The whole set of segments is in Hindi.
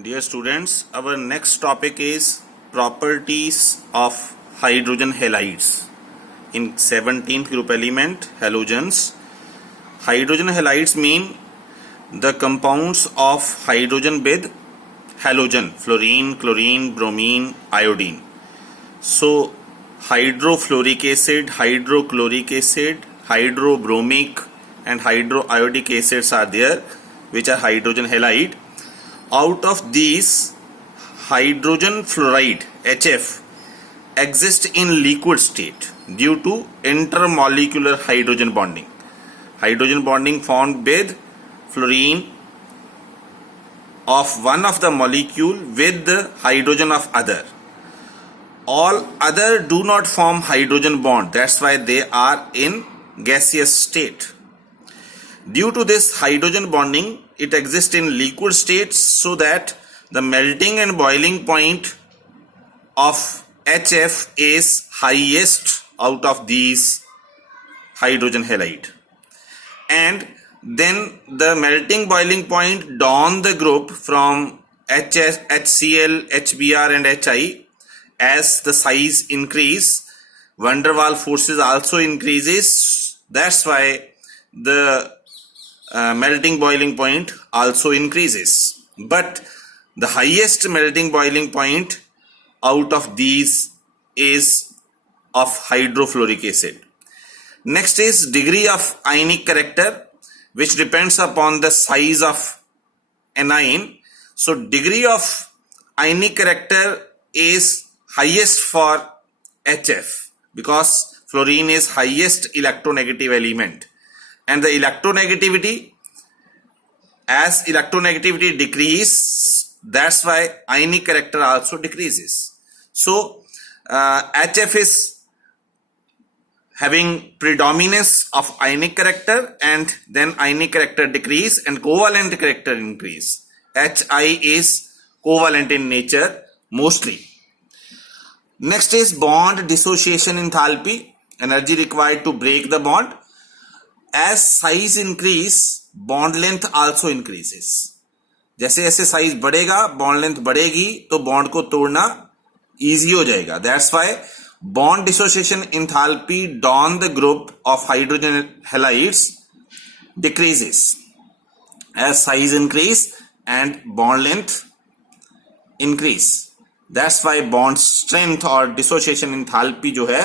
Dear students, our next topic is properties of hydrogen halides. In 17th group element, halogens. Hydrogen halides mean the compounds of hydrogen with halogen, fluorine, chlorine, bromine, iodine. So, hydrofluoric acid, hydrochloric acid, hydrobromic and hydroiodic acids are there, which are hydrogen halide. Out of these, hydrogen fluoride HF exists in liquid state due to intermolecular hydrogen bonding. Hydrogen bonding formed with fluorine of one of the molecule with the hydrogen of other. All other do not form hydrogen bond. That's why they are in gaseous state. Due to this hydrogen bonding, it exists in liquid states so that the melting and boiling point of HF is highest out of these hydrogen halide. And then the melting boiling point down the group from HS, HCl, HBr and HI, as the size increase, van der Waals forces also increases. That's why the melting boiling point also increases. But the highest melting boiling point out of these is of hydrofluoric acid. Next is degree of ionic character, which depends upon the size of anion. So degree of ionic character is highest for HF because fluorine is highest electronegative element. And the electronegativity, as electronegativity decreases, that's why ionic character also decreases. So HF is having predominance of ionic character, and then ionic character decrease and covalent character increase. HI is covalent in nature mostly. Next is bond dissociation enthalpy, energy required to break the bond. As size increase, bond length also increases. जैसे जैसे साइज बढ़ेगा, बॉन्ड लेंथ बढ़ेगी, तो बॉन्ड को तोड़ना इजी हो जाएगा. That's why bond dissociation enthalpy down the group of hydrogen halides decreases as size increase and bond length increase. That's why bond strength or dissociation enthalpy जो है,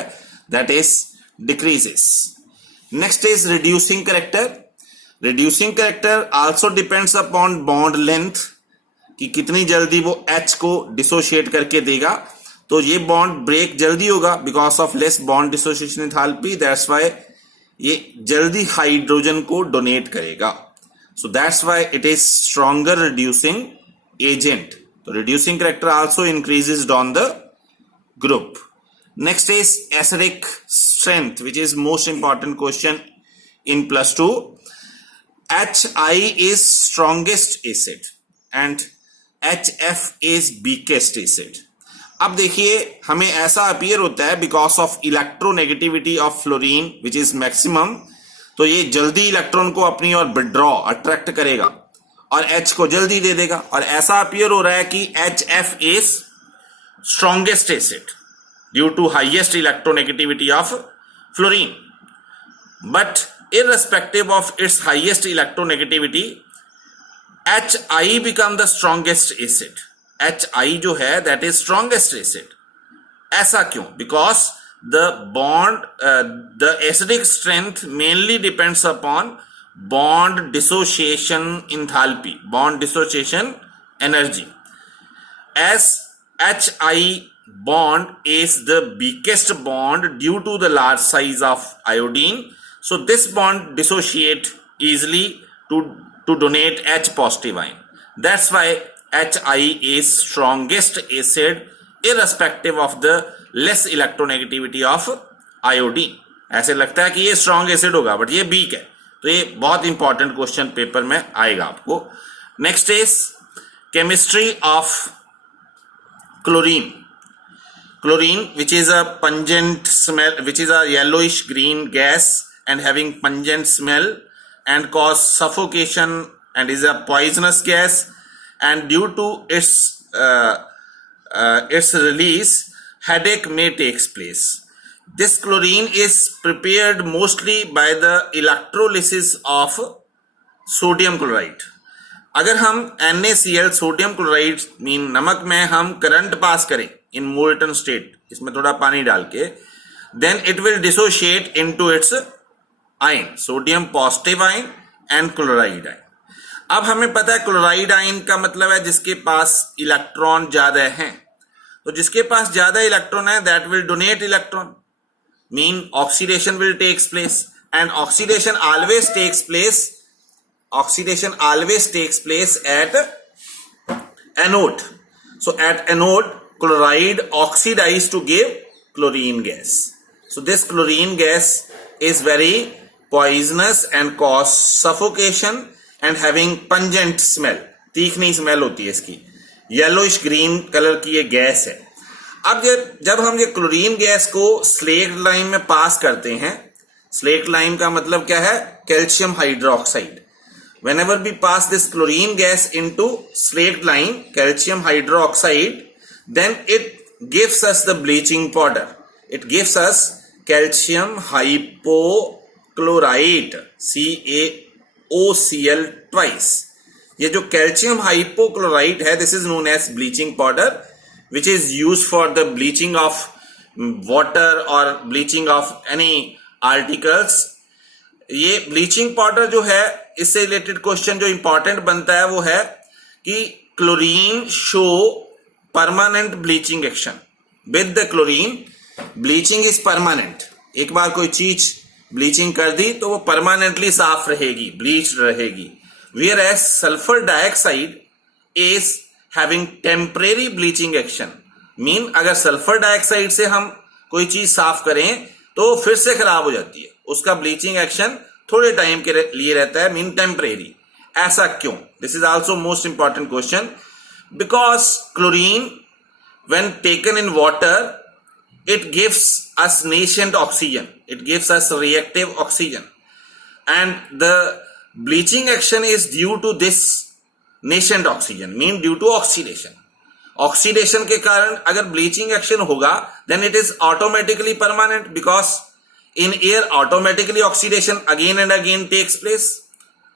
that is decreases. Next is reducing character. Reducing character also depends upon bond length कि कितनी जल्दी वो H को dissociate करके देगा. तो ये bond break जल्दी होगा because of less bond dissociation enthalpy. That's why ये जल्दी हाइड्रोजन को डोनेट करेगा. So that's why it is stronger reducing agent. So reducing character also increases down the group. Next is acidic strength, which is most important question in +2. HI is strongest acid and HF is weakest acid. अब देखिए हमें ऐसा अपीयर होता है because of electronegativity of fluorine which is maximum, तो ये जल्दी इलेक्ट्रॉन को अपनी ओर विड्रॉ अट्रैक्ट करेगा और H को जल्दी दे देगा. और ऐसा अपीयर हो रहा है कि HF is strongest acid due to highest electronegativity of fluorine. But irrespective of its highest electronegativity, HI become the strongest acid. HI जो है that is strongest acid. ऐसा क्यों? Because the bond, the acidic strength mainly depends upon bond dissociation enthalpy, bond dissociation energy. As HI bond is the weakest bond due to the large size of iodine, so this bond dissociate easily to donate H positive ion. That's why HI is strongest acid irrespective of the less electronegativity of iodine. ऐसे लगता है कि ये strong acid होगा बट ये weak है. तो ये बहुत इंपॉर्टेंट क्वेश्चन पेपर में आएगा आपको. Next is chemistry of chlorine. Chlorine, which is a pungent smell, which is a yellowish green gas and having pungent smell and cause suffocation and is a poisonous gas, and due to its release, headache may take place. This chlorine is prepared mostly by the electrolysis of sodium chloride. अगर हम NaCl सोडियम क्लोराइड मीन नमक में हम करंट पास करें इन मोल्टन स्टेट, इसमें थोड़ा पानी डाल के, then it will dissociate into its ion, sodium positive ion and chloride ion. अब हमें पता है क्लोराइड आयन का मतलब है जिसके पास इलेक्ट्रॉन ज्यादा है. तो जिसके पास ज्यादा इलेक्ट्रॉन है that will donate electron, mean oxidation will takes place, and oxidation always takes place at anode. So at anode, chloride oxidize to give chlorine gas. So this chlorine gas is very poisonous and cause suffocation and having pungent smell. तीखनी स्मेल होती है इसकी, येलोइश ग्रीन कलर की ये गैस है. अब जब हम ये क्लोरीन गैस को स्लेट लाइम में पास करते हैं, स्लेट लाइम का मतलब क्या है, calcium hydroxide. Whenever we pass this chlorine gas into slaked lime, calcium hydroxide, then it gives us the bleaching powder. It gives us calcium hypochlorite, CaOCl twice. ये जो calcium hypochlorite है, this is known as bleaching powder, which is used for the bleaching of water or bleaching of any articles. ये ब्लीचिंग पाउडर जो है, इससे रिलेटेड क्वेश्चन जो इंपॉर्टेंट बनता है वो है कि chlorine show permanent bleaching action. With the chlorine bleaching is permanent. एक बार कोई चीज ब्लीचिंग कर दी तो वो परमानेंटली साफ रहेगी, ब्लीच्ड रहेगी. Whereas sulphur dioxide is having temporary bleaching action. Mean अगर सल्फर डाइऑक्साइड से हम कोई चीज साफ करें तो फिर से खराब हो जाती है, उसका ब्लीचिंग एक्शन थोड़े टाइम के लिए रहता है, मीन टेम्परेरी. ऐसा क्यों? This is also most important question. Because chlorine when taken in water it gives us nascent oxygen, it gives us reactive oxygen, and the bleaching action is due to this nascent oxygen, mean due to oxidation. Oxidation के कारण अगर bleaching action होगा then it is automatically permanent, because in air automatically oxidation again and again takes place.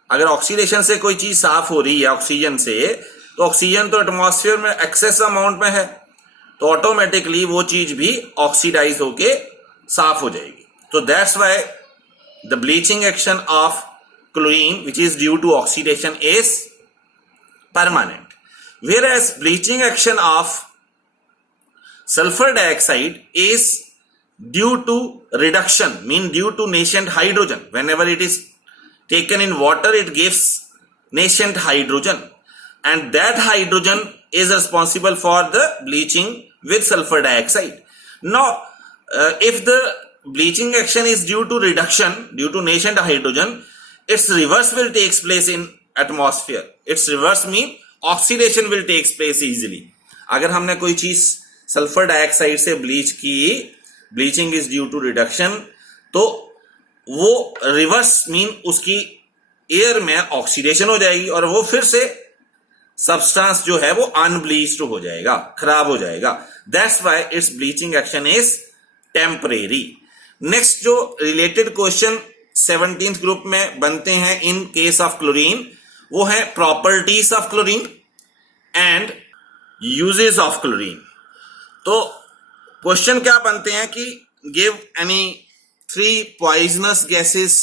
अगर ऑक्सीडेशन से कोई चीज साफ हो रही है ऑक्सीजन से, तो ऑक्सीजन तो एटमॉस्फेयर में एक्सेस अमाउंट में है, तो ऑटोमेटिकली वो चीज भी ऑक्सीडाइज होके साफ हो जाएगी. तो that's why the bleaching action of chlorine which is due to oxidation is permanent. whereas bleaching action of sulfur dioxide is due to reduction, mean due to nascent hydrogen. Whenever it is taken in water, it gives nascent hydrogen, and that hydrogen is responsible for the bleaching with sulfur dioxide. Now if the bleaching action is due to reduction, due to nascent hydrogen, its reverse will take place in atmosphere. Its reverse mean oxidation will take place easily. अगर हमने कोई चीज सल्फर डाइऑक्साइड से ब्लीच की, bleaching is due to reduction, तो वो रिवर्स मीन उसकी एयर में ऑक्सीडेशन हो जाएगी और वो फिर से सब्सटेंस जो है वो अनब्लीच्ड हो जाएगा, खराब हो जाएगा. That's why its bleaching action is temporary. Next जो रिलेटेड क्वेश्चन 17th ग्रुप में बनते हैं इन केस ऑफ क्लोरीन, वो है properties of chlorine and uses of chlorine. तो क्वेश्चन क्या बनते हैं कि give any 3 poisonous gases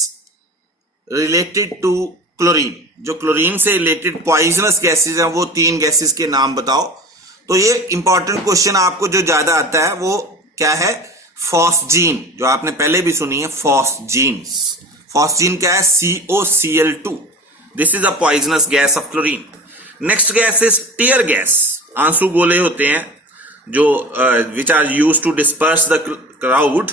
related to chlorine. जो क्लोरीन से रिलेटेड पॉइजनस गैसेस हैं वो 3 गैसेस के नाम बताओ. तो ये इंपॉर्टेंट क्वेश्चन आपको जो ज्यादा आता है वो क्या है, फॉस्जीन, जो आपने पहले भी सुनी है, फॉस्जीन. फॉस्जीन क्या है, COCl2. This is a poisonous gas of chlorine. Next gas is tear gas. आंसू गोले होते हैं जो which are use to disperse the crowd.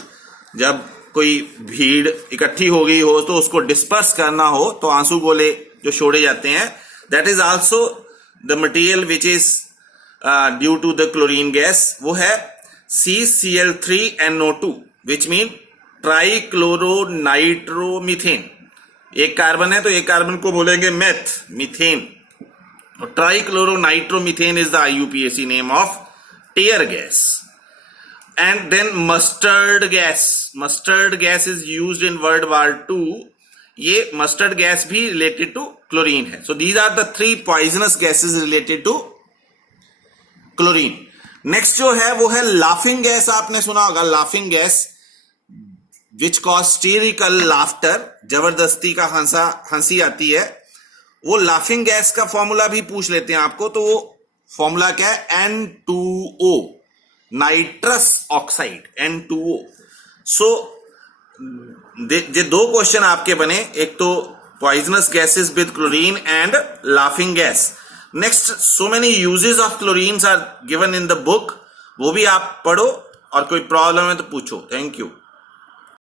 जब कोई भीड़ इकट्ठी हो गई हो तो उसको डिस्पर्स करना हो तो आंसू गोले जो छोड़े जाते हैं, that is also the material which is due to the chlorine gas. वो है CCl3NO2 विच मीन ट्राइक्लोरोनाइट्रोमीथेन. एक कार्बन है तो एक कार्बन को बोलेंगे meth, methane. Trichloronitromethane is the IUPAC name of tear gas. And then mustard gas. Mustard gas is used in World War II. ये mustard gas भी related to chlorine है. So these are the three poisonous gases related to chlorine. Next जो है वो है laughing gas. आपने सुना होगा laughing gas, which cause hysterical laughter. जबरदस्ती का हंसी आती है. वो laughing gas का फॉर्मूला भी पूछ लेते हैं आपको. तो वो फॉर्मूला क्या है? N2O, nitrous oxide, N2O. सो ये दो क्वेश्चन आपके बने, एक तो poisonous gases with chlorine and laughing gas. Next, so many uses of chlorines are given in the book. वो भी आप पढ़ो और कोई प्रॉब्लम है तो पूछो. Thank you.